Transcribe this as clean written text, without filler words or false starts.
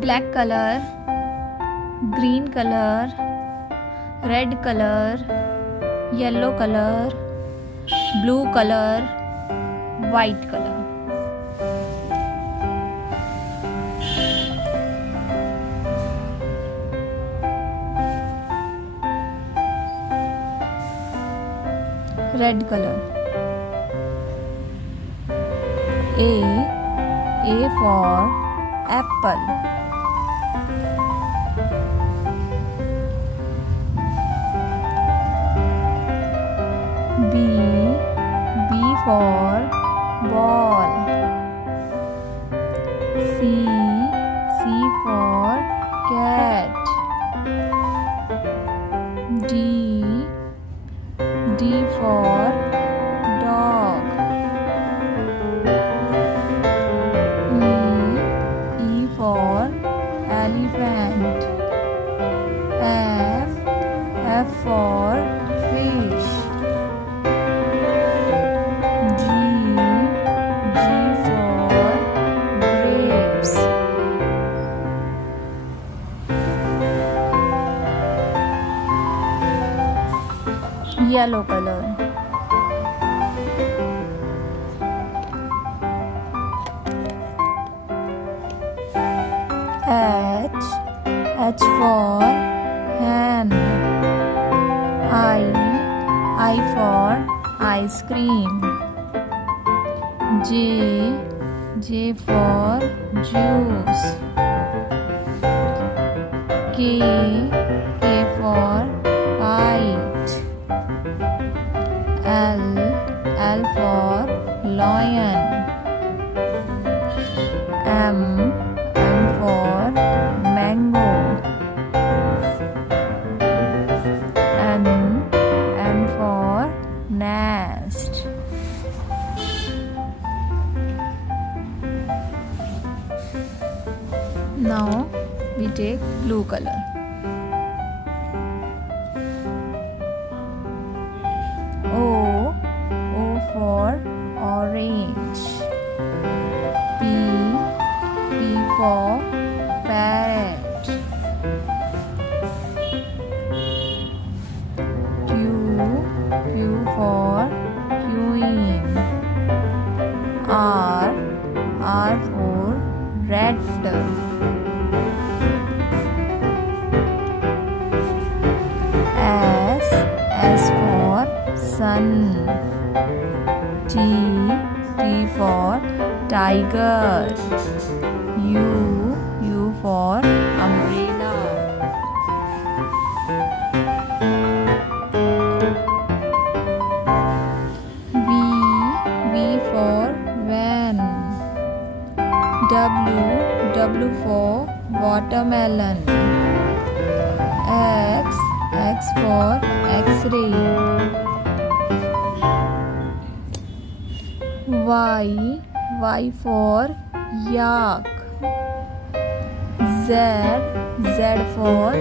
black color, green color, red color, yellow color, blue color, white color. Red color. A for apple. B for ball. C for cat. D for dog. E for elephant. F for fish. G for grapes. Yellow color. H for hen. I for ice cream. J for juice. K for kite. L for lion. M for mango. N for nest. Now we take blue color. O for orange. P for parrot. Q for queen. R for red. S for sun. T for tiger. U for umbrella. V for van. W for watermelon. X for X-ray. Y for yak. Z for